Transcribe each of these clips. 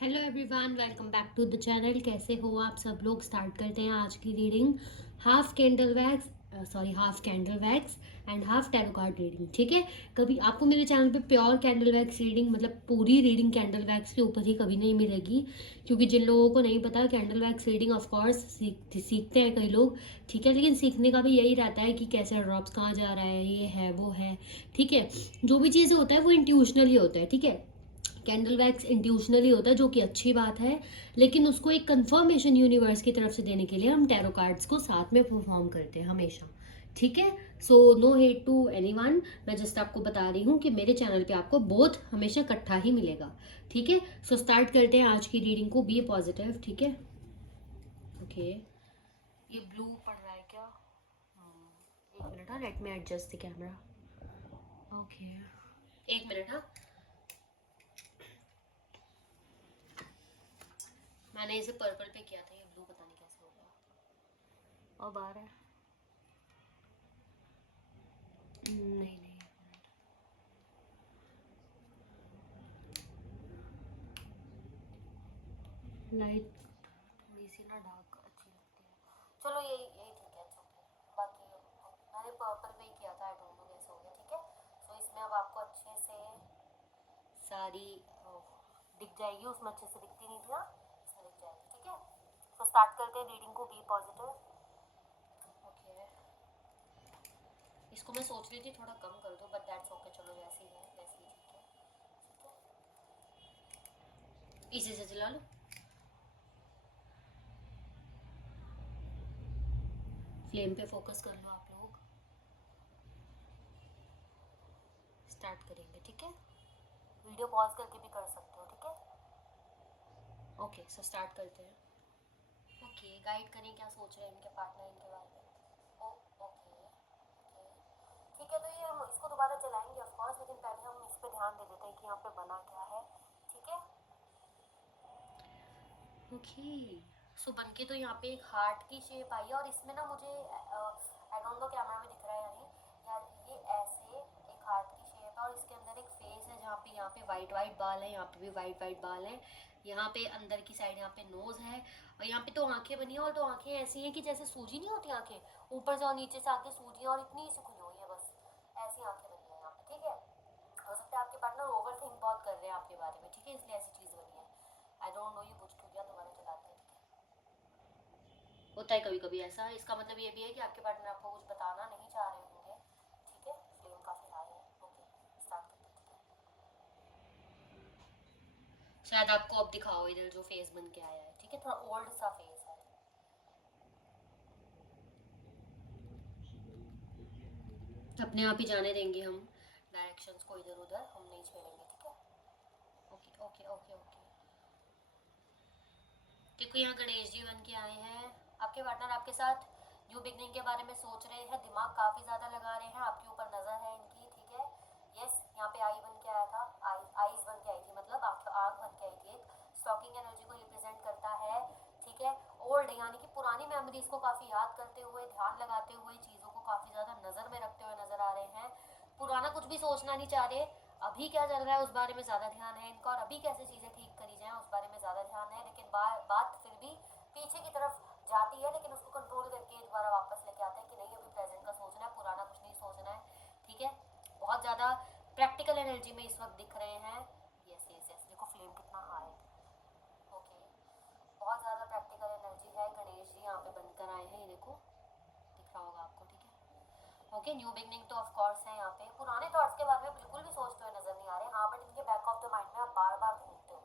Hello everyone, welcome back to the channel. कैसे हो आप सब लोग। स्टार्ट करते हैं आज की reading. Half candle wax and half tarot card reading. ठीक है, कभी आपको मेरे चैनल पे प्योर कैंडल वैक्स रीडिंग मतलब पूरी रीडिंग कैंडल वैक्स के ऊपर ही कभी नहीं मिलेगी, क्योंकि जिन लोगों को नहीं पता candle wax reading of course सीखते हैं कई लोग। ठीक है, लेकिन सीखने का भी यही रहता है कि कैसे ड्रॉप्स कहाँ जा रहा है, ये है वो है। ठीक है, जो भी चीज़ें होता है वो इंट्यूशनली होता है। ठीक है, कैंडल वैक्स इंट्यूशनली होता है, जो कि अच्छी बात है, लेकिन उसको एक कंफर्मेशन यूनिवर्स की तरफ से देने के लिए हम टैरो कार्ड्स को साथ में परफॉर्म करते हैं हमेशा। ठीक है, so no hate to anyone. मैं जस्ट आपको बता रही हूँ कि मेरे चैनल पे आपको बोथ हमेशा इकट्ठा ही मिलेगा। ठीक है, सो स्टार्ट करते हैं आज की रीडिंग को। Be positive. ठीक है, ओके। ये ब्लू पड़ रहा है क्या? एक मिनट, हाँ, let me adjust the camera. Okay, एक मिनट, हाँ। मैंने इसे पर्पल पे किया था, ये ब्लू पता नहीं कैसे हो गया। अब आ रहा है? नहीं नहीं, लाइट थोड़ी सी ना डार्क अच्छी लगती है। चलो यही यही ठीक है, अच्छा ओके। बाकी मैंने पर्पल पे ही किया था, आई डोंट नो कैसे हो गया। ठीक है, सो इसमें अब आपको अच्छे से सारी दिख जाएगी। उसमें अच्छे से दिखती नहीं थी ना, इसमें दिख जाएगी। ठीक है, तो स्टार्ट करते हैं रीडिंग को। Be positive. ओके, इसको मैं सोच रही थी थोड़ा कम कर दो, बट दैट्स ओके। चलो जैसी है वैसी ही ठीक है। ठीक है, इसी से चला लो। फ्लेम पे फोकस कर लो आप लोग। स्टार्ट करेंगे। ठीक है, वीडियो पॉज करके भी कर सकते हो। ठीक है, ओके, सो स्टार्ट करते हैं। ओके, गाइड करें, क्या सोच रहे हैं इनके पार्टनर इनके बारे में। ओ ओके ओके, ठीक है। तो ये हम इसको दोबारा चलाएंगे ऑफ कोर्स, लेकिन पहले हम इस पे ध्यान दे देते हैं कि यहाँ पे बना क्या है। ठीक है, ओके। सो बन के तो यहाँ पे एक हार्ट की शेप आई है, और इसमें ना मुझे आई डोंट नो कैमरा में दिख रहा है या नहीं यार, ये ऐसे एक हार्ट की शेप है, और इसके अंदर एक फेस है जहाँ पे यहाँ पे वाइट वाइट बाल है, यहाँ पे भी वाइट वाइट बाल है, यहाँ पे अंदर की साइड यहाँ पे नोज है, और यहाँ पे तो आंखें बनी है, और तो आंखें ऐसी हैं कि जैसे सूजी नहीं होती आंखें, ऊपर से और नीचे से आंखें सूजी और इतनी सी खुली हुई है, बस ऐसी आंखें बनी है यहाँ पे। ठीक है, हो सकता है आपके पार्टनर ओवर थिंक बहुत कर रहे हैं आपके बारे में। ठीक है, इसलिए ऐसी चीज़ बनी है। आई डोंट नो, ये बुझ क्यों गया, दोबारा चलाते हैं। होता है कभी कभी ऐसा। इसका मतलब ये भी है कि आपके पार्टनर आपको कुछ बताना नहीं चाह रहे होंगे। ठीक है, फ्लेम काफी हाई है। ओके, स्टार्ट करते हैं। ठीक है, शायद आपको अब दिखाओ इधर जो फेस बन के आया है। ठीक है, थोड़ा ओल्ड सा फेस है। अपने आप ही जाने देंगे हम डायरेक्शंस को, इधर उधर हम नहीं छेड़ेंगे। ठीक है, ओके ओके ओके ओके। देखो, यहाँ गणेश जी बन के आए हैं। आपके पार्टनर आपके साथ न्यू बिगनिंग के बारे में सोच रहे हैं, दिमाग काफ़ी ज़्यादा लगा रहे हैं, आपके ऊपर नज़र है इनकी। ठीक है, यस, यहाँ पे आई बन के आया था, आईज बन के आई थी, मतलब आग बन के आई थी। एक स्टॉकिंग एनर्जी को रिप्रेजेंट करता है। ठीक है, ओल्ड यानी कि पुरानी मेमोरीज को काफ़ी याद करते हुए, ध्यान लगाते हुए, चीज़ों को काफ़ी ज़्यादा नज़र में रखते हुए नज़र आ रहे हैं। पुराना कुछ भी सोचना नहीं चाह रहे। अभी क्या चल रहा है उस बारे में ज़्यादा ध्यान है इनका, और अभी कैसे चीज़ें ठीक करी जाएं उस बारे में ज़्यादा ध्यान है। लेकिन बात फिर भी पीछे की तरफ जाती है, लेकिन उसको कंट्रोल करके दोबारा वापस लेके आते हैं कि नहीं, अभी प्रेजेंट का सोचना है, पुराना कुछ नहीं सोचना है। ठीक है, बहुत ज़्यादा प्रैक्टिकल एनर्जी में इस वक्त दिख रहे हैं। यस यस यस, देखो फ्लेम कितना हाई। ओके, बहुत ज़्यादा प्रैक्टिकल एनर्जी है। गणेश जी यहाँ पे बनकर आए हैं, ये देखो, दिख रहा होगा आपको। ठीक है, ओके, न्यू बिगनिंग तो ऑफ कोर्स है यहाँ पे। पुराने थॉट्स के बारे में बिल्कुल भी सोचते हुए नजर नहीं आ रहे। हाँ, बट इनके बैक ऑफ द माइंड में आप बार बार घूमते हो।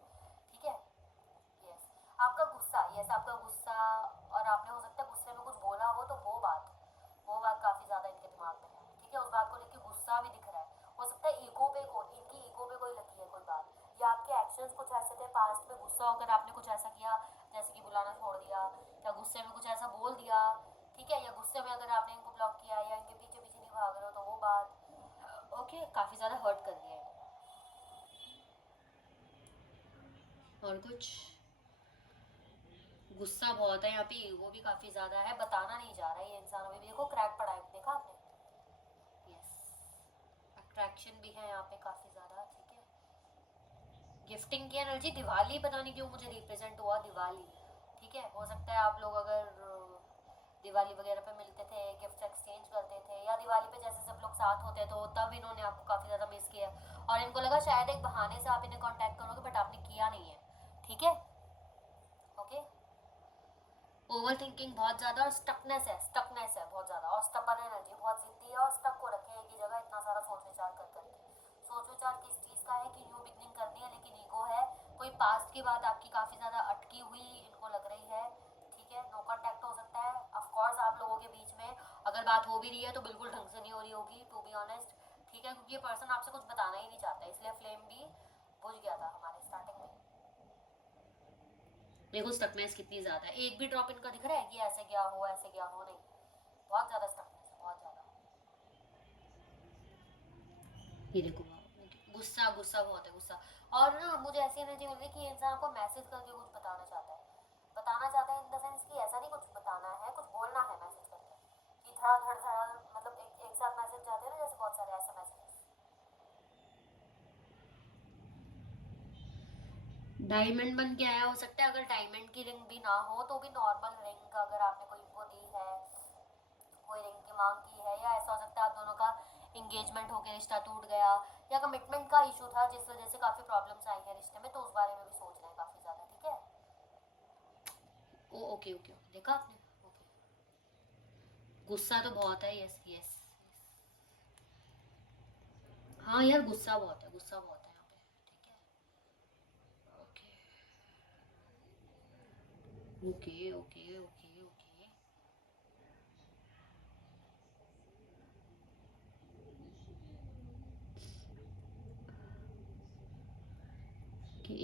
ठीक है, यस, आपका गुस्सा, यस आपका गुस्सा, और आपने हो सकता है गुस्से में कुछ बोला हो, तो वो बात काफी ज्यादा इनके दिमाग में है। ठीक है, उस बात को लेकर गुस्सा भी दिख रहा है। हो सकता है इनकी ईगो पे कोई लगी है कोई बात, या आपके एक्शंस कुछ ऐसे थे पास्ट में, गुस्सा होकर आपने कुछ ऐसा किया, जैसे कि बुलाना छोड़ दिया, या गुस्से में कुछ ऐसा बोल दिया। ठीक है, या गुस्से में अगर आपने इनको ब्लॉक किया, या इनके पीछे पीछे नहीं भाग रहे हो, तो वो बात ओके काफी ज्यादा हर्ट कर रही है। और कुछ, गुस्सा बहुत है यहाँ पे, ईगो भी काफी ज्यादा है, बताना नहीं जा रहा है ये इंसान। अभी भी देखो क्रैक पड़ा है, देखा आपने। यस, अट्रैक्शन भी है यहाँ पे काफी ज्यादा। ठीक है, गिफ्टिंग की एनर्जी, दिवाली पता नहीं क्यों मुझे रिप्रेजेंट हुआ, दिवाली। ठीक है, हो सकता है आप लोग अगर दिवाली वगैरह पे मिलते थे, गिफ्ट एक्सचेंज करते थे, या दिवाली पे जैसे सब लोग साथ होते तो तब इन्होंने आपको काफ़ी ज़्यादा मिस किया और इनको लगा शायद एक बहाने से आप इन्हें कांटेक्ट करोगे, बट आपने किया नहीं है। ठीक है, ओके। ओवर थिंकिंग बहुत ज़्यादा और स्टकनेस है बहुत ज़्यादा, और स्टबन एनर्जी, बहुत जिद्दी है और स्टक को रखे एक ही जगह इतना सारा सोच विचार कर करके। सोच विचार किस चीज़ का है कि न्यू बिगनिंग करनी है, लेकिन ईगो है, कोई पास्ट की बात आपकी काफ़ी ज़्यादा अटकी हुई इनको लग रही है। ठीक है, नो कॉन्टैक्ट हो सकता है ऑफकोर्स आप लोगों के बीच में, अगर बात हो भी रही है तो बिल्कुल ढंग से नहीं हो रही होगी, टू बी ऑनेस्ट। ठीक है, क्योंकि ये पर्सन आपसे कुछ बताना ही नहीं चाहता, इसलिए फ्लेम भी बुझ गया था हमारे स्टार्टिंग में। देखो स्टकनेस कितनी ज़्यादा है, एक भी ड्रॉप इनका दिख रहा है कि ऐसे क्या हो ऐसे क्या हो, नहीं, बहुत ज़्यादा स्टकनेस है, बहुत ज़्यादा। ये देखो गुस्सा, गुस्सा बहुत है, गुस्सा। और ना मुझे ऐसी एनर्जी मिल रही है कि इंसान को मैसेज करके कुछ बताना चाहता है, बताना चाहता है इन द सेंस कि ऐसा नहीं कुछ बताना है, कुछ बोलना है मैसेज करके, कि धड़ा धड़ धड़ा, मतलब एक साथ मैसेज जाते हैं ना, जैसे बहुत सारे ऐसे मैसेजेस। डायमंड बन के आया, हो सकता है अगर डायमंड की रिंग भी ना हो तो भी नॉर्मल रिंग अगर आपने कोई वो दी है, कोई रिंग की मांग की है, या ऐसा हो सकता है आप दोनों का इंगेजमेंट होकर रिश्ता टूट गया, या कमिटमेंट का इशू था जिस वजह से काफ़ी प्रॉब्लम्स आई हैं रिश्ते में, तो उस बारे में भी सोच रहे हैं काफ़ी ज़्यादा। ठीक है, ओ ओके ओके ओके, देखा आपने, ओके। गुस्सा तो बहुत है, यस यस। हाँ यार, गुस्सा बहुत है, गुस्सा बहुत है यहाँ पे। ठीक है, okay okay okay okay okay.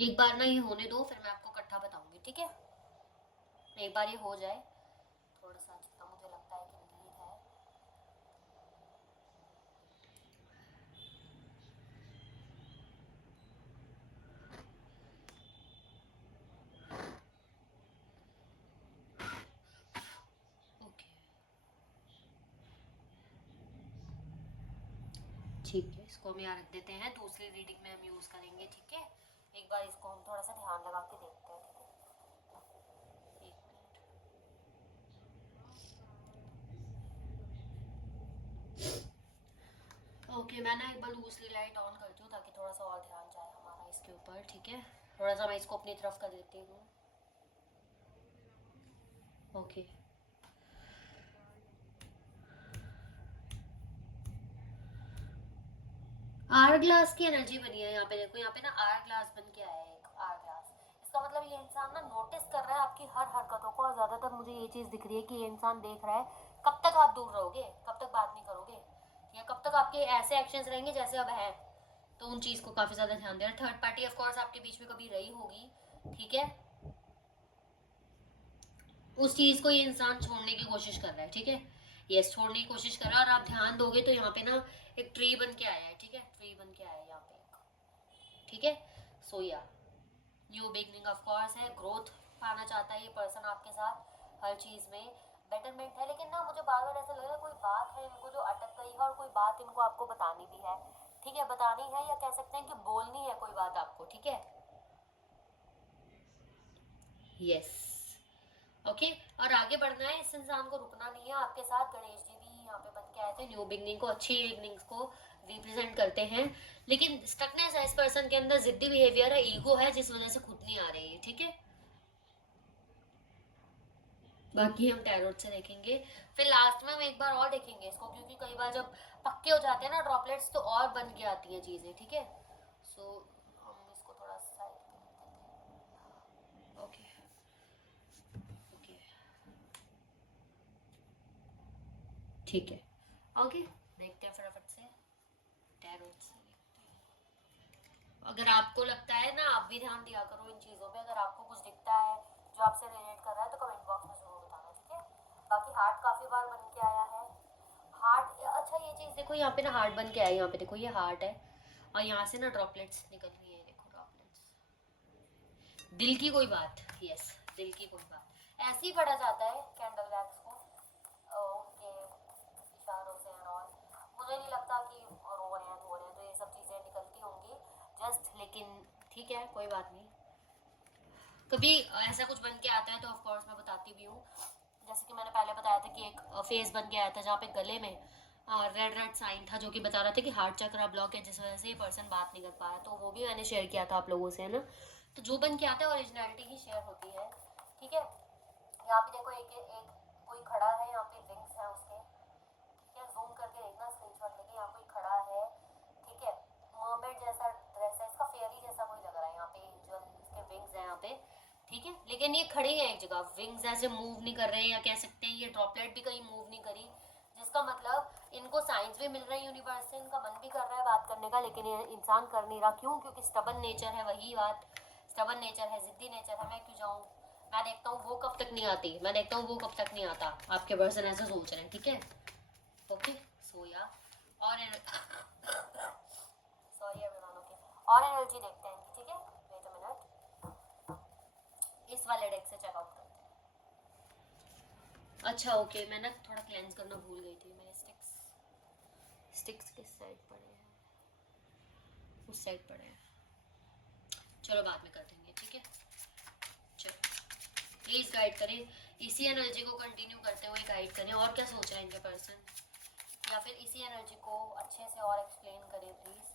एक बार ना ये होने दो, फिर मैं आपको इकट्ठा बताऊंगी। ठीक है, एक बार ये हो जाए, थोड़ा सा जितना मुझे लगता है कि नीड है। ओके, ठीक है, इसको हम यहाँ रख देते हैं, दूसरी रीडिंग में हम यूज़ करेंगे। ठीक है, एक बार इसको हम थोड़ा सा ध्यान लगा के देखते हैं। ठीक है, एक मिनट। ओके, मैं ना एक बार दूसरी लाइट ऑन करती हूँ ताकि थोड़ा सा और ध्यान जाए हमारा इसके ऊपर। ठीक है, थोड़ा सा मैं इसको अपनी तरफ कर देती हूँ। ओके, आर ग्लास की एनर्जी बनी है यहाँ पे, देखो यहाँ पे ना आर ग्लास बन के आया है, एक आर ग्लास। इसका मतलब ये इंसान ना नोटिस कर रहा है आपकी हर हरकतों को, और ज़्यादातर मुझे ये चीज़ दिख रही है कि ये इंसान देख रहा है कब तक आप दूर रहोगे, कब तक बात नहीं करोगे, या कब तक आपके ऐसे एक्शंस रहेंगे जैसे अब हैं। तो उन चीज़ को काफ़ी ज़्यादा ध्यान दे रहा है। थर्ड पार्टी ऑफ कोर्स आपके बीच में कभी रही होगी। ठीक है, उस चीज़ को ये इंसान छोड़ने की कोशिश कर रहा है। ठीक है, यस, छोड़ने की कोशिश कर रहा है, और आप ध्यान दोगे तो यहाँ पे ना एक ट्री बन के आया है। ठीक है, ट्री बन के आया है यहाँ पे एक। ठीक है, सो या न्यू बिगनिंग ऑफ कोर्स है, ग्रोथ पाना चाहता है ये पर्सन आपके साथ, हर चीज़ में बेटरमेंट है। लेकिन ना मुझे बार बार ऐसा लग रहा है कोई बात है इनको जो अटक गई है, और कोई बात इनको आपको बतानी भी है। ठीक है, बतानी है, या कह सकते हैं कि बोलनी है कोई बात आपको। ठीक है, यस, ओके। और आगे बढ़ना है, इस इंसान को रुकना नहीं है आपके साथ। गणेश जी भी यहाँ पे बन के आए थे, न्यू बिगनिंग को, अच्छी बिगनिंग्स को रिप्रेजेंट करते हैं, लेकिन स्टकनेस है इस पर्सन के अंदर, जिद्दी बिहेवियर है, ईगो है, जिस वजह से खुद नहीं आ रही है। ठीक है, बाकी हम टैरोट से देखेंगे, फिर लास्ट में हम एक बार और देखेंगे इसको, क्योंकि कई बार जब पक्के हो जाते हैं ना ड्रॉपलेट्स तो और बन के आती हैं चीज़ें। ठीक है, सो हम इसको थोड़ा साइड पे रख देते हैं। ओके ओके, ठीक है, ओके। देखते हैं फटाफट से टैरोट से देखते हैं। अगर आपको लगता है ना, आप भी ध्यान दिया करो इन चीज़ों पे, अगर आपको कुछ दिखता है जो आपसे रिलेट कर रहा है तो कमेंट बॉक्स में ज़रूर बताना। ठीक है, बाकी हार्ट काफ़ी बार बन के आया है, हार्ट। अच्छा, ये चीज़ देखो यहाँ पे ना हार्ट बन के आया है, यहाँ पे देखो ये हार्ट है, और यहाँ से ना ड्रॉपलेट्स निकल रही है, देखो ड्रॉपलेट्स, दिल की कोई बात, यस, दिल की कोई बात। ऐसे ही पढ़ा जाता है कैंडल वैक्स को, उनके इशारों से एंड ऑल। मुझे नहीं लगता कि रो रहे हैं धो रहे हैं, तो ये सब चीज़ें निकलती होंगी जस्ट, लेकिन ठीक है, कोई बात नहीं। कभी ऐसा कुछ बन के आता है तो ऑफ कोर्स मैं बताती भी हूँ। जैसे कि मैंने पहले बताया था कि एक फेस बन के आया था जहाँ पे गले में रेड रेड साइन था, जो कि बता रहा था कि हार्ट चक्रा ब्लॉक है, जिस वजह से ये पर्सन बात नहीं कर पाया, तो वो भी मैंने शेयर किया था आप लोगों से, है ना। तो जो बन के आता है ओरिजिनलिटी ही शेयर होती है, ठीक है। यहाँ पे देखो एक एक कोई खड़ा है, यहाँ पे विंग्स हैं उसके, ठीक है, जूम करके देखना स्क्रीनशॉट लेके, यहाँ कोई खड़ा है, ठीक है, मर्मेड जैसा ड्रेस है इसका, फेयरी जैसा कोई लग रहा है, यहाँ पे एंजल इसके विंग्स हैं यहाँ पे, ठीक है, लेकिन ये खड़े हैं एक जगह, विंग्स ऐसे मूव नहीं कर रहे हैं, या कह सकते हैं ये ड्रॉपलेट भी कहीं मूव नहीं करी, जिसका मतलब इनको साइंस भी मिल रहा है यूनिवर्स से, इनका मन भी कर रहा है बात करने का, लेकिन ये इंसान कर नहीं रहा। क्यों? क्योंकि स्टबन नेचर है, वही बात, स्टबन नेचर है, जिद्दी नेचर है। मैं क्यों जाऊँ, मैं देखता हूँ वो कब तक नहीं आती, मैं देखता हूँ वो कब तक नहीं आता। आपके पर्सन ऐसा सोच रहे हैं, ठीक है, ओके। सो या और सॉरी एवरीवन, ओके, और एनर्जी देखते हैं, ठीक है, वेट अ मिनट, इस वाले डेक से चेकआउट करते हैं। अच्छा ओके, मैं ना थोड़ा क्लेंस करना भूल गई थी, मेरे स्टिक्स किस साइड पड़े हैं, उस साइड पड़े हैं, चलो बाद में कर देंगे, ठीक है। चलो प्लीज़ गाइड करें, इसी एनर्जी को कंटिन्यू करते हुए गाइड करें, और क्या सोच रहे हैं इनके पर्सन, या फिर इसी एनर्जी को अच्छे से और एक्सप्लेन करें please.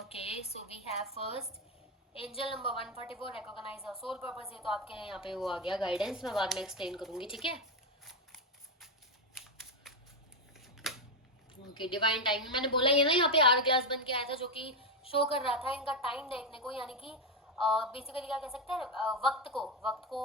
Okay, so we have first angel number 144, recognise your soul purpose. ये तो आपके यहाँ पे वो आ गया गाइडेंस, मैं बाद में एक्सप्लेन करूंगी, ठीक है। ओके, डिवाइन टाइमिंग, मैंने बोला ये ना, यहाँ पे आर ग्लास बन के आया था, जो कि शो कर रहा था इनका टाइम देखने को, यानी कि बेसिकली क्या कह सकते हैं, वक्त को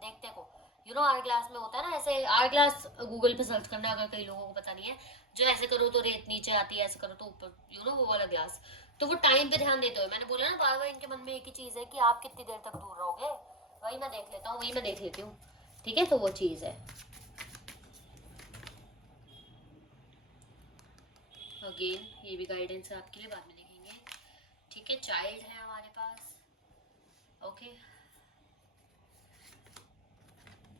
देखते को, यू नो, आर ग्लास में होता है ना ऐसे, आर ग्लास गूगल पे सर्च करना अगर कई लोगों को पता नहीं है, जो ऐसे करो तो रेत नीचे आती है, ऐसे करो तो ऊपर, यू नो, वो वाला ग्लास। तो वो टाइम पे ध्यान देते हुए, मैंने बोला ना बार बार इनके मन में एक ही चीज़ है कि आप कितनी देर तक दूर रहोगे, वही मैं देख लेता हूँ, वही मैं देख लेती हूँ, ठीक है, तो वो चीज़ है। अगेन ये भी गाइडेंस है आपके लिए, बाद में देखेंगे, ठीक है। चाइल्ड है हमारे पास, ओके।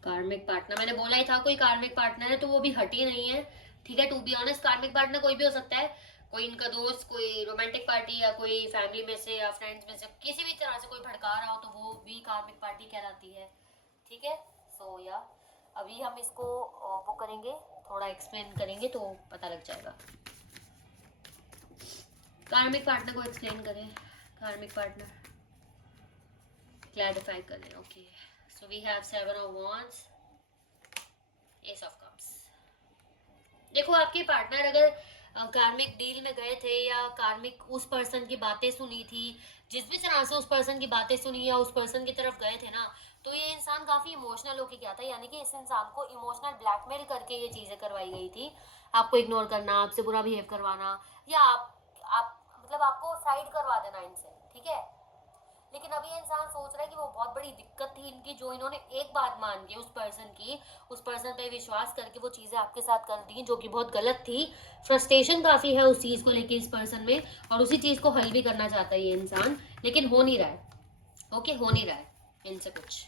कार्मिक पार्टनर, मैंने बोला ही था कोई कार्मिक पार्टनर है, तो वो भी हटी नहीं है, ठीक है। टू बी ऑनेस्ट, कार्मिक पार्टनर कोई भी हो सकता है, कोई इनका दोस्त, कोई रोमांटिक पार्टी, या कोई फैमिली में से या फ्रेंड्स में से किसी भी तरह से कोई भड़का रहा हो, तो वो भी कार्मिक पार्टी कहलाती है, ठीक है। सो या अभी हम इसको वो करेंगे, थोड़ा एक्सप्लेन करेंगे तो पता लग जाएगा। कार्मिक पार्टनर को एक्सप्लेन करें, कार्मिक पार्टनर क्लैरिफाई करें, okay. So we have 7 of wands, ace of cups. देखो आपके पार्टनर अगर कार्मिक डील में गए थे, या कार्मिक उस पर्सन की बातें सुनी थी, जिस भी तरह से उस पर्सन की बातें सुनी या उस पर्सन की तरफ गए थे ना, तो ये इंसान काफी इमोशनल होके गया था, यानी कि इस इंसान को इमोशनल ब्लैकमेल करके ये चीजें करवाई गई थी, आपको इग्नोर करना, आपसे बुरा बिहेव करवाना, या आप मतलब आपको साइड करवा देना इनसे, ठीक है। लेकिन अभी ये इंसान सोच रहा है कि वो बहुत बड़ी दिक्कत थी इनकी, जो इन्होंने एक बात मान के उस पर्सन पे विश्वास करके वो चीज़ें आपके साथ कर दी, जो कि बहुत गलत थी। फ्रस्ट्रेशन काफ़ी है उस चीज़ को लेके इस पर्सन में, और उसी चीज़ को हल भी करना चाहता है ये इंसान, लेकिन हो नहीं रहा है, ओके, हो नहीं रहा है इनसे कुछ,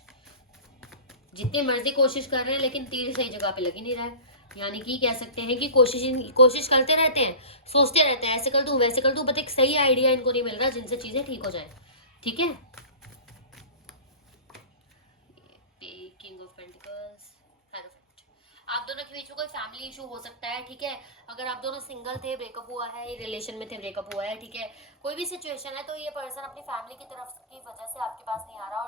जितनी मर्जी कोशिश कर रहे हैं, लेकिन तीर सही जगह पे लग ही नहीं रहा है। यानी कि कह सकते हैं कि कोशिश करते रहते हैं, सोचते रहते हैं, ऐसे कर दूं वैसे कर दूं, बट एक सही आइडिया इनको नहीं मिल रहा जिनसे चीज़ें ठीक हो जाए, ठीक है। किंग ऑफ पेंटिकल्स, आप दोनों के बीच में कोई फैमिली इशू हो सकता है, ठीक है। अगर आप दोनों सिंगल थे, ब्रेकअप हुआ है, रिलेशन में थे, ब्रेकअप हुआ है, ठीक है, कोई भी सिचुएशन है, तो ये पर्सन अपनी फैमिली की तरफ की वजह से आपके पास नहीं आ रहा,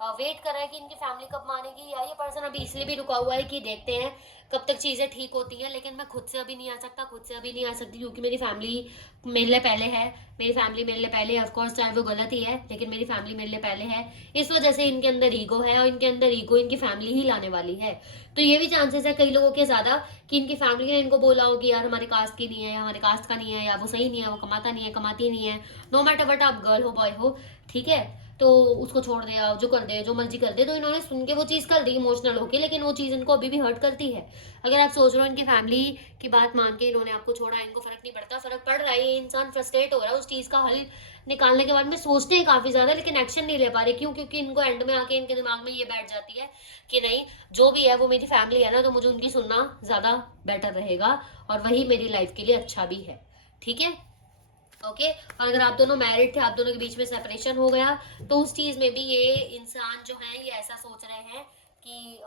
और वेट कर रहा है कि इनकी फैमिली कब मानेगी, या ये पर्सन अभी इसलिए भी रुका हुआ है कि देखते हैं कब तक चीज़ें ठीक होती हैं, लेकिन मैं खुद से अभी नहीं आ सकता, खुद से अभी नहीं आ सकती, क्योंकि मेरी फैमिली मेरे लिए पहले है, मेरी फैमिली मेरे लिए पहले है, ऑफकोर्स चाहे वो गलत ही है, लेकिन मेरी फैमिली मेरे लिए पहले है, इस वजह से इनके अंदर ईगो है, और इनके अंदर ईगो इनकी फैमिली ही लाने वाली है। तो ये भी चांसेस है कई लोगों के ज़्यादा कि इनकी फैमिली ने इनको बोला हो कि यार हमारे कास्ट की नहीं है, या हमारे कास्ट का नहीं है, या वो सही नहीं है, वो कमाता नहीं है, कमाती नहीं है, नो मैटर वट, आप गर्ल हो बॉय हो, ठीक है, तो उसको छोड़ दे, जो कर दे, जो मर्जी कर दे। तो इन्होंने सुन के वो चीज़ कर दी इमोशनल होके, लेकिन वो चीज़ इनको अभी भी हर्ट करती है। अगर आप सोच रहे हो इनकी फैमिली की बात मान के इन्होंने आपको छोड़ा, इनको फर्क नहीं पड़ता, फर्क पड़ रहा है, ये इंसान फ्रस्ट्रेट हो रहा है, उस चीज़ का हल निकालने के बाद में सोचते हैं काफ़ी ज़्यादा, लेकिन एक्शन नहीं ले पा रहे। क्यों? क्योंकि इनको एंड में आके इनके दिमाग में ये बैठ जाती है कि नहीं, जो भी है वो मेरी फैमिली है ना, तो मुझे उनकी सुनना ज़्यादा बेटर रहेगा, और वही मेरी लाइफ के लिए अच्छा भी है, ठीक है। ओके। और अगर आप दोनों मैरिड थे, आप दोनों के बीच में सेपरेशन हो गया, तो उस चीज में भी ये इंसान जो है ये ऐसा सोच रहे हैं कि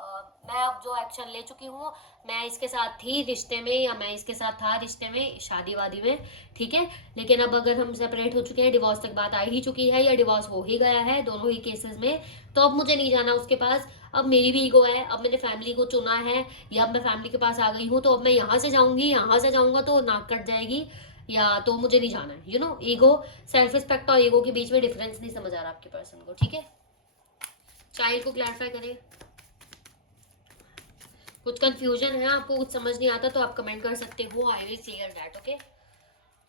मैं अब जो एक्शन ले चुकी हूँ, मैं इसके साथ थी रिश्ते में या मैं इसके साथ था रिश्ते में, शादी वादी में, ठीक है, लेकिन अब अगर हम सेपरेट हो चुके हैं, डिवोर्स तक बात आ ही चुकी है या डिवोर्स हो ही गया है दोनों ही केसेस में, तो अब मुझे नहीं जाना उसके पास। अब मेरी भी ईगो है, अब मैंने फैमिली को चुना है, या अब मैं फैमिली के पास आ गई हूँ, तो अब मैं यहाँ से जाऊंगी, यहाँ से जाऊंगा तो नाक कट जाएगी, या तो मुझे नहीं जाना है। ईगो, सेल्फ रिस्पेक्ट और ईगो के बीच में डिफरेंस नहीं समझ आ रहा आपके पर्सन को, ठीक है। चाइल्ड को क्लैरिफाई करें। कुछ कंफ्यूजन है, आपको कुछ समझ नहीं आता तो आप कमेंट कर सकते हो, I will clear that, okay.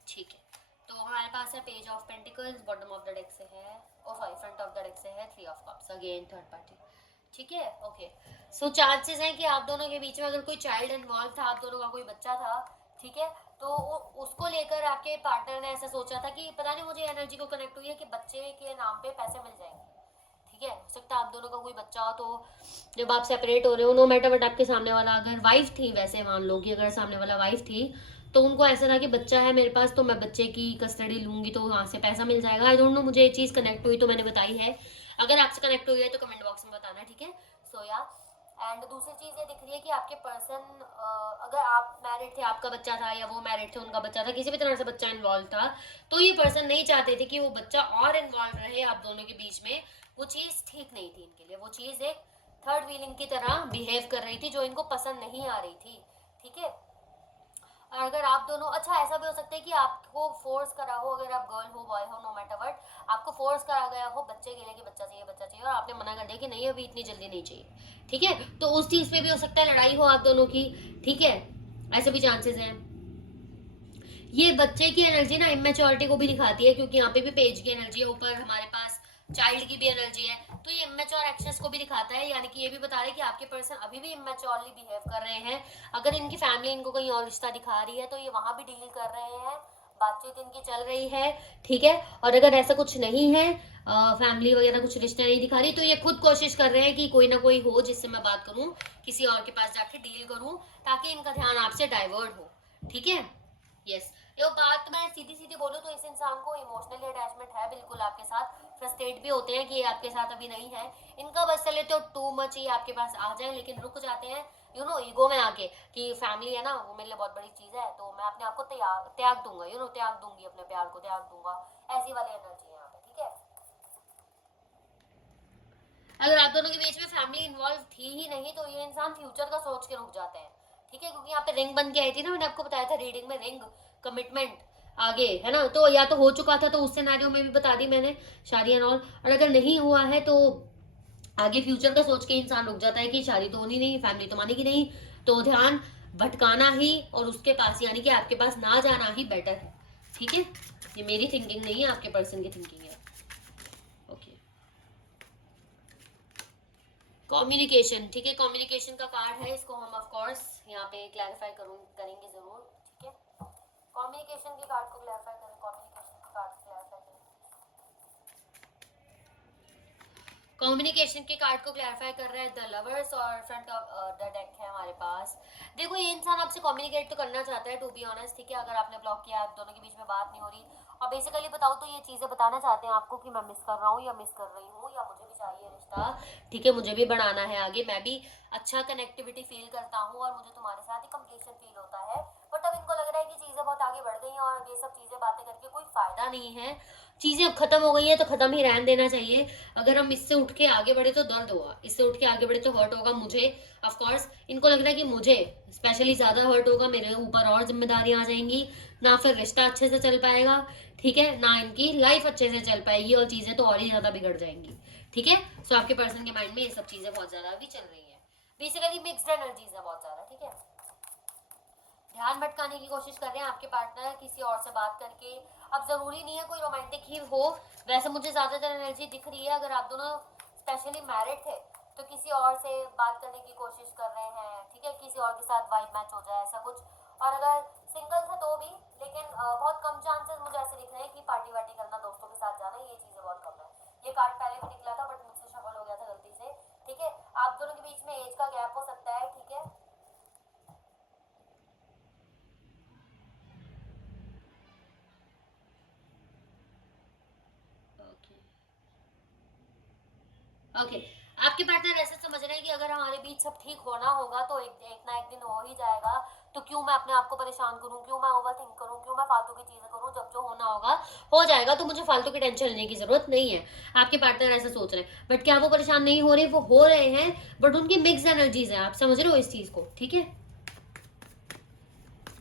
ठीक है, तो हमारे पास है page of pentacles, bottom of the deck से है, oh sorry front of the deck से है three of cups, again third party, ठीक है, ओके। सो चांसेस हैं कि आप दोनों के बीच में अगर कोई चाइल्ड इन्वॉल्व था, आप दोनों का कोई बच्चा था, ठीक है, तो उसको लेकर आपके पार्टनर ने ऐसा सोचा था कि पता नहीं, मुझे एनर्जी को कनेक्ट हुई है कि बच्चे के नाम पे पैसे मिल जाएंगे, ठीक है। हो सकता है आप दोनों का कोई बच्चा हो, तो जब आप सेपरेट हो रहे हो, नो मैटर बट आपके सामने वाला अगर वाइफ थी, वैसे मान लो कि अगर सामने वाला वाइफ थी, तो उनको ऐसा था कि बच्चा है मेरे पास, तो मैं बच्चे की कस्टडी लूंगी तो वहां से पैसा मिल जाएगा। आई डोंट नो, मुझे ये चीज कनेक्ट हुई तो मैंने बताई है, अगर आपसे कनेक्ट हुई है तो कमेंट बॉक्स में बताना, ठीक है। सो या एंड दूसरी चीज ये दिख रही है कि आपके पर्सन, अगर आप मैरिड थे, आपका बच्चा था, या वो मैरिड थे, उनका बच्चा था, किसी भी तरह से बच्चा इन्वॉल्व था, तो ये पर्सन नहीं चाहते थे कि वो बच्चा और इन्वॉल्व रहे आप दोनों के बीच में। वो चीज ठीक नहीं थी इनके लिए, वो चीज एक थर्ड व्हीलिंग की तरह बिहेव कर रही थी जो इनको पसंद नहीं आ रही थी, ठीक है। और अगर आप दोनों, अच्छा ऐसा भी हो सकता है कि आपको फोर्स करा हो, अगर आप गर्ल हो बॉय हो नो मैटर वट, आपको फोर्स करा गया हो बच्चे के लिए कि बच्चा चाहिए बच्चा चाहिए, और आपने मना कर दिया कि नहीं अभी इतनी जल्दी नहीं चाहिए, ठीक है, तो उस चीज पे भी हो सकता है लड़ाई हो आप दोनों की, ठीक है, ऐसे भी चांसेस हैं। ये बच्चे की एनर्जी ना इमेच्योरिटी को भी दिखाती है, क्योंकि यहाँ पे भी पेज की एनर्जी है, ऊपर हमारे पास चाइल्ड की भी एनर्जी है, तो ये इमेच्योर एक्शंस को भी दिखाता है, यानी कि ये भी बता रहे हैं कि आपके पर्सन अभी भी इमेच्योरली बिहेव कर रहे हैं। अगर इनकी फैमिली इनको कहीं और रिश्ता दिखा रही है तो ये वहां भी डील कर रहे हैं, बातचीत इनकी चल रही है, ठीक है। और अगर ऐसा कुछ नहीं है, फैमिली वगैरह कुछ रिश्ता नहीं दिखा रही, तो ये खुद कोशिश कर रहे हैं कि कोई ना कोई हो जिससे मैं बात करूं, किसी और के पास जाके डील करूं, ताकि इनका ध्यान आपसे डाइवर्ट हो, ठीक है। यस, ये बात मैं सीधी सीधी बोलूँ तो इस इंसान को इमोशनली अटैचमेंट है बिल्कुल आपके साथ, फ्रस्ट्रेट भी होते हैं कि ये आपके साथ अभी नहीं है, इनका बस चले तो टू मच ही आपके पास आ जाए, लेकिन रुक जाते हैं ईगो में आके कि फैमिली है ना, वो मेरे लिए बहुत बड़ी चीज है, तो मैं अपने आप को त्याग दूंगा, त्याग दूंगी, अपने प्यार को त्याग दूंगा, ऐसी वाली एनर्जी है यहाँ पे, ठीक है। अगर आप दोनों के बीच में फैमिली इन्वॉल्व थी ही नहीं, तो ये इंसान फ्यूचर का सोच के रुक जाते हैं, ठीक है, क्योंकि यहाँ पे रिंग बन के आई थी ना, मैंने आपको बताया था रीडिंग में, रिंग कमिटमेंट आगे है ना, तो या तो हो चुका था तो उस सिनेरियो में भी बता दी मैंने, शादी एंड ऑल, और अगर नहीं हुआ है तो आगे फ्यूचर का सोच के इंसान रुक जाता है कि शादी तो होनी नहीं, फैमिली तो मानेगी नहीं, तो ध्यान भटकाना ही और उसके पास, यानी कि आपके पास ना जाना ही बेटर है, ठीक है। ये मेरी थिंकिंग नहीं है, आपके पर्सन की थिंकिंग है, ओके। कम्युनिकेशन, ठीक है, कम्युनिकेशन का कार्ड है, इसको हम ऑफ कोर्स यहाँ पे क्लैरिफाई करेंगे जरूर, ठीक है। कम्युनिकेशन के कार्ड को क्लैरिफाई करें, कम्युनिकेशन के कार्ड क्लैरिफाई करें, कम्युनिकेशन के कार्ड को क्लैरिफाई कर रहा है द लवर्स, और फ्रंट ऑफ द डेक है हमारे पास। देखो ये इंसान आपसे कम्युनिकेट तो करना चाहता है, टू बी ऑनेस्ट, ठीक है, अगर आपने ब्लॉक किया, आप दोनों के बीच में बात नहीं हो रही, और बेसिकली बताऊँ तो ये चीज़ें बताना चाहते हैं आपको कि मैं मिस कर रहा हूँ या मिस कर रही हूँ, या मुझे भी चाहिए रिश्ता, ठीक है, मुझे भी बढ़ाना है आगे, मैं भी अच्छा कनेक्टिविटी फील करता हूँ और मुझे तुम्हारे साथ ही कंप्लीशन फील होता है, बट अब इनको लग रहा है कि चीज़ें बहुत आगे बढ़ गई हैं और ये सब चीज़ें बातें करके कोई फायदा नहीं है, चीज़ें अब खत्म हो गई है तो खत्म ही रहने देना चाहिए। अगर हम इससे उठ के आगे बढ़े तो दर्द होगा, इससे उठ के आगे बढ़े तो हर्ट होगा मुझे, ऑफ कोर्स इनको लग रहा है कि मुझे स्पेशली ज्यादा हर्ट होगा, मेरे ऊपर और जिम्मेदारियां आ जाएंगी, ना फिर रिश्ता अच्छे से चल पाएगा, ठीक है, ना इनकी लाइफ अच्छे से चल पाएगी, और चीजें तो और ही ज्यादा बिगड़ जाएंगी, ठीक है। सो आपके पर्सन के माइंड में ये सब चीजें बहुत ज्यादा भी चल रही है, बेसिकली मिक्स्ड एनर्जीज है बहुत ज्यादा, ठीक है। ध्यान भटकाने की कोशिश कर रहे हैं आपके पार्टनर किसी और से बात करके, अब जरूरी नहीं है कोई रोमांटिक ही हो, वैसे मुझे ज्यादातर एनर्जी दिख रही है, अगर आप दोनों स्पेशली मैरिड थे तो किसी और से बात करने की कोशिश कर रहे हैं, ठीक है, किसी और के साथ वाइब मैच हो जाए ऐसा कुछ, और अगर सिंगल थे तो भी, लेकिन बहुत कम चांसेस मुझे ऐसे दिख रहे हैं कि पार्टी वार्टी करना, दोस्तों के साथ जाना, ये चीजें बहुत कम है। ये कार्ड पहले भी निकला था बट मुझसे शफल हो गया था गलती से, ठीक है। आप दोनों के बीच में एज का गैप हो सकता है, ठीक है, ओके, आपके पार्टनर ऐसे समझ रहे हैं कि अगर हमारे बीच सब ठीक होना होगा तो एक ना एक दिन हो ही जाएगा, तो क्यों मैं अपने आप को परेशान करूं, क्यों मैं ओवर थिंक करूं, क्यों मैं फालतू की चीजें करूं, जब जो होना होगा हो जाएगा, तो मुझे फालतू की टेंशन लेने की जरूरत नहीं है। आपके पार्टनर ऐसा सोच रहे हैं, बट क्या वो परेशान नहीं हो रहे? वो हो रहे हैं, बट उनकी मिक्स एनर्जीज है। आप समझ रहे हो इस चीज को? ठीक है,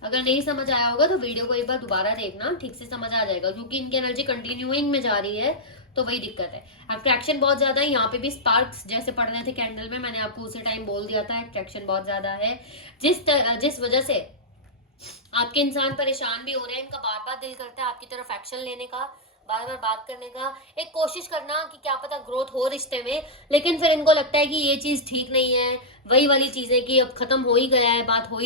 अगर नहीं समझ आया होगा तो वीडियो को एक बार दोबारा देखना, ठीक से समझ आ जाएगा, क्योंकि इनकी एनर्जी कंटिन्यूइंग में जा रही है, तो वही दिक्कत है। अट्रैक्शन बहुत ज्यादा है, यहाँ पे भी स्पार्क्स जैसे पड़ रहे थे कैंडल में, मैंने आपको उसी टाइम बोल दिया था, अट्रैक्शन बहुत ज्यादा है। जिस वजह से आपके इंसान परेशान भी हो रहे हैं, इनका बार बार दिल करता है आपकी तरफ एक्शन लेने का, बार बार बात करने का, एक कोशिश करना कि क्या पता ग्रोथ हो रिश्ते में, लेकिन फिर इनको लगता है कि ये चीज ठीक नहीं है, वही वाली चीजें कि अब खत्म हो ही गया है, बात हो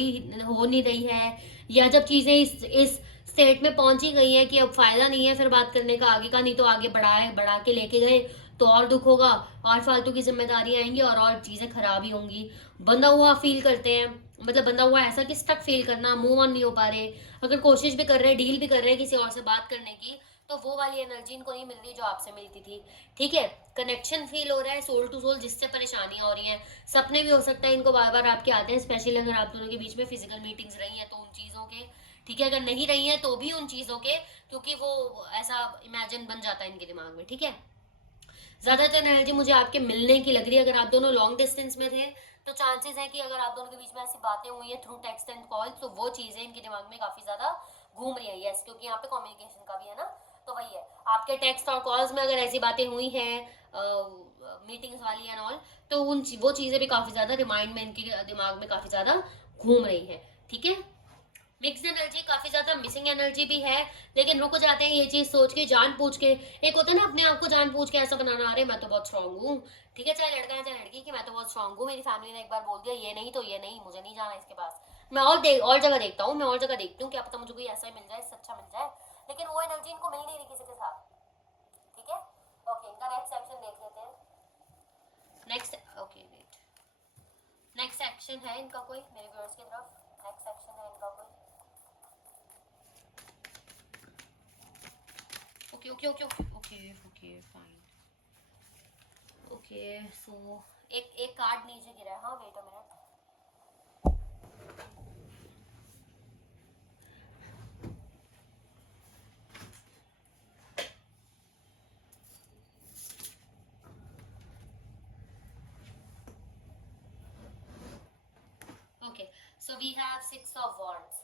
नहीं रही है, या जब चीजें इस स्टेट में पहुंच ही गई है कि अब फायदा नहीं है फिर बात करने का आगे का, नहीं तो आगे बढ़ा के लेके गए तो और दुख होगा, और फालतू की जिम्मेदारी आएंगी, और चीजें खराब ही होंगी। बंधा हुआ फील करते हैं, मतलब बंधा हुआ ऐसा कि स्टक फील करना, मूव ऑन नहीं हो पा रहे, अगर कोशिश भी कर रहे हैं, डील भी कर रहे हैं किसी और से बात करने की, तो वो वाली एनर्जी इनको नहीं मिल रही जो आपसे मिलती थी। ठीक है, कनेक्शन फील हो रहा है सोल टू सोल, जिससे परेशानियां हो रही हैं। सपने भी हो सकता है इनको बार बार आपके आते हैं, स्पेशली अगर आप दोनों के बीच में फिजिकल मीटिंग्स रही हैं तो उन चीजों के, ठीक है, अगर नहीं रही हैं तो भी उन चीजों के, क्योंकि वो ऐसा इमेजिन बन जाता है इनके दिमाग में। ठीक है, ज्यादातर एनर्जी मुझे आपके मिलने की लग रही है। अगर आप दोनों लॉन्ग डिस्टेंस में थे तो चांसेस है कि अगर आप दोनों के बीच में ऐसी बातें हुई है थ्रू टेक्स्ट एंड कॉल, तो वो चीजें इनके दिमाग में काफी ज्यादा घूम रही है। यस, क्योंकि यहाँ पे कम्युनिकेशन का भी है ना, तो वही है, आपके टेक्स्ट और कॉल्स में अगर ऐसी बातें हुई हैं मीटिंग्स वाली एंड ऑल, तो वो चीजें भी काफी ज्यादा रिमाइंड में इनके दिमाग में काफी ज्यादा घूम रही है। ठीक है, मिक्स एनर्जी, काफी ज्यादा मिसिंग एनर्जी भी है, लेकिन रुक जाते हैं ये चीज सोच के, जान पूछ के। एक होता है ना अपने आप को जान पूछ के ऐसा बनाना, अरे मैं तो बहुत स्ट्रांग हूँ, ठीक है, चाहे लड़का है चाहे लड़की, कि मैं तो बहुत स्ट्रांग हूँ, मेरी फैमिली ने एक बार बोल दिया ये नहीं तो ये नहीं, मुझे नहीं जाना इसके पास, मैं और जगह देखता हूँ, मैं और जगह देखती हूँ, क्या पता मुझे कोई ऐसा ही मिल जाए, इससे अच्छा मिल जाए। लेकिन वो एनर्जी इनको मिल नहीं रही किसी के साथ। ठीक है, ओके, इनका नेक्स्ट सेक्शन देख लेते हैं। नेक्स्ट सेक्शन है इनका कोई, मेरे व्यूअर्स की तरफ नेक्स्ट सेक्शन है इनका कोई? Okay fine. ओके, सो एक कार्ड नीचे गिरा है, हाँ wait a minute. Okay, so we have 6 of wands.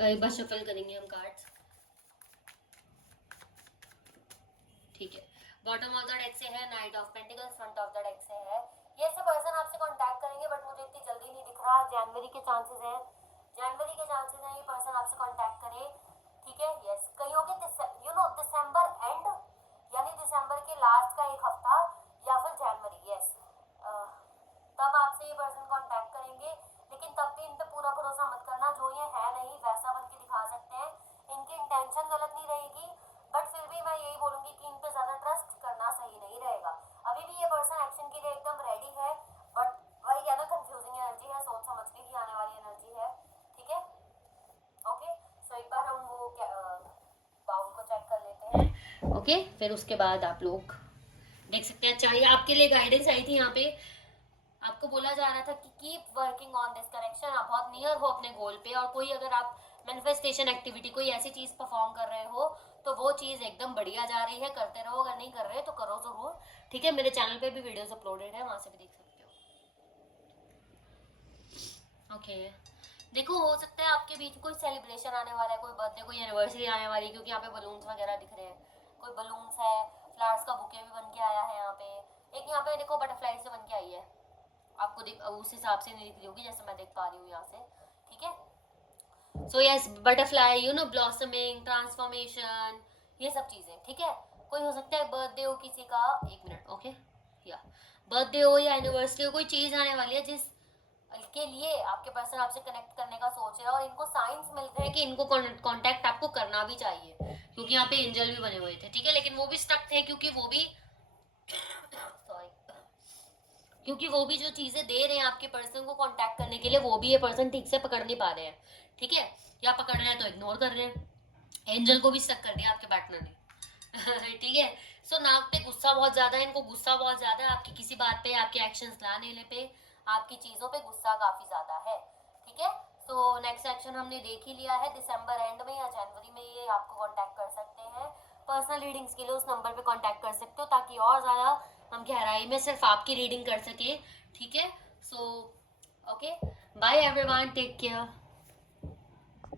एक बार शफल करेंगे हम कार्ड्स। ठीक है, बॉटम ऑफ द डेक से है night of pentacles, front of the deck से है ये सब पर्सन आपसे कांटेक्ट करेंगे, बट मुझे इतनी जल्दी नहीं दिख रहा। जनवरी के चांसेस हैं, जनवरी के चांसेस हैं ये पर्सन आपसे कांटेक्ट करे। ठीक है, यस, कईयों के दिसंबर एंड, यानी दिसंबर के लास्ट का एक हफ्ता, या फिर जनवरी, यस, तब आपसे ये पर्सन कांटेक्ट करेंगे। लेकिन तब भी इन पे पूरा भरोसा मत करना, जो ये है नहीं वैसा बन के दिखा सकते हैं, इनकी इंटेंशन गलत नहीं रहेगी, बट फिर भी मैं यही बोलूंगी कि इन पे ज्यादा ट्रस्ट करना सही नहीं रहेगा। अभी भी ये पर्सन एक्शन के लिए एकदम रेडी है, बट वही है ना, कंफ्यूजिंग एनर्जी है, सोच समझ के ही आने वाली एनर्जी है। ठीक है, ओके, सो एक बार हम वो बाउल को चेक कर लेते हैं। ओके, फिर उसके बाद आप लोग देख सकते हैं। चाहिए आपके लिए गाइडेंस आई थी यहाँ पे, आपको बोला जा रहा था कि keep working on this correction, आप बहुत नियर हो अपने गोल पे, और कोई अगर आप मैनिफेस्टेशन एक्टिविटी कोई ऐसी चीज परफॉर्म कर रहे हो तो वो चीज एकदम बढ़िया जा रही है, करते रहो, अगर नहीं कर रहे तो करो जरूर। ठीक है, मेरे चैनल पे भी वीडियोस अपलोडेड है, वहां से भी देख सकते हो। ओके, देखो हो सकता है आपके बीच कोई सेलिब्रेशन आने वाला है, कोई बर्थडे, कोई एनिवर्सरी आने वाली है, क्योंकि यहाँ पे बलून्स वगैरह दिख रहे हैं, कोई बलून्स है, फ्लावर्स का बुके भी बन के आया है यहाँ पे, एक यहाँ पे देखो बटरफ्लाई से बन के आई है, आपको उस हिसाब से नहीं दिख रही होगी जैसे मैं देख पा रही हूँ यहाँ से। ठीक है, so yes, butterfly, blossoming, transformation, ये सब चीजें। ठीक है, कोई हो सकता है बर्थडे हो किसी का, एक मिनट, ओके, या बर्थडे हो या एनिवर्सरी हो, कोई चीज आने वाली है जिस के लिए आपके पर्सन आपसे कनेक्ट करने का सोच रहे हैं, और इनको साइंस मिल रहे हैं कि इनको कांटेक्ट आपको करना भी चाहिए, क्योंकि यहाँ पे एंजल भी बने हुए थे। ठीक है, लेकिन वो भी स्टक थे, क्योंकि वो भी जो चीजें दे रहे हैं आपके पर्सन को कांटेक्ट करने के लिए, वो भी ये पर्सन ठीक से पकड़ नहीं पा रहे हैं। ठीक है, या पकड़ रहे हैं तो इग्नोर कर रहे हैं, एंजल को भी स्टक कर दिया आपके पार्टनर ने। ठीक है, सो नाग पे गुस्सा बहुत ज्यादा है, इनको गुस्सा बहुत ज्यादा है आपकी किसी बात पे, आपके एक्शंस ना लेने पे, आपकी चीजों पे गुस्सा काफी ज्यादा है, ठीक है। सो नेक्स्ट एक्शन हमने देख ही लिया है, दिसंबर एंड में या जनवरी में ये आपको कांटेक्ट कर सकते हैं। पर्सनल रीडिंग्स के लिए उस नंबर पे कांटेक्ट कर सकते हो, ताकि और ज़्यादा हम गहराई में सिर्फ आपकी रीडिंग कर सके, ठीक है। So okay, bye everyone, take care.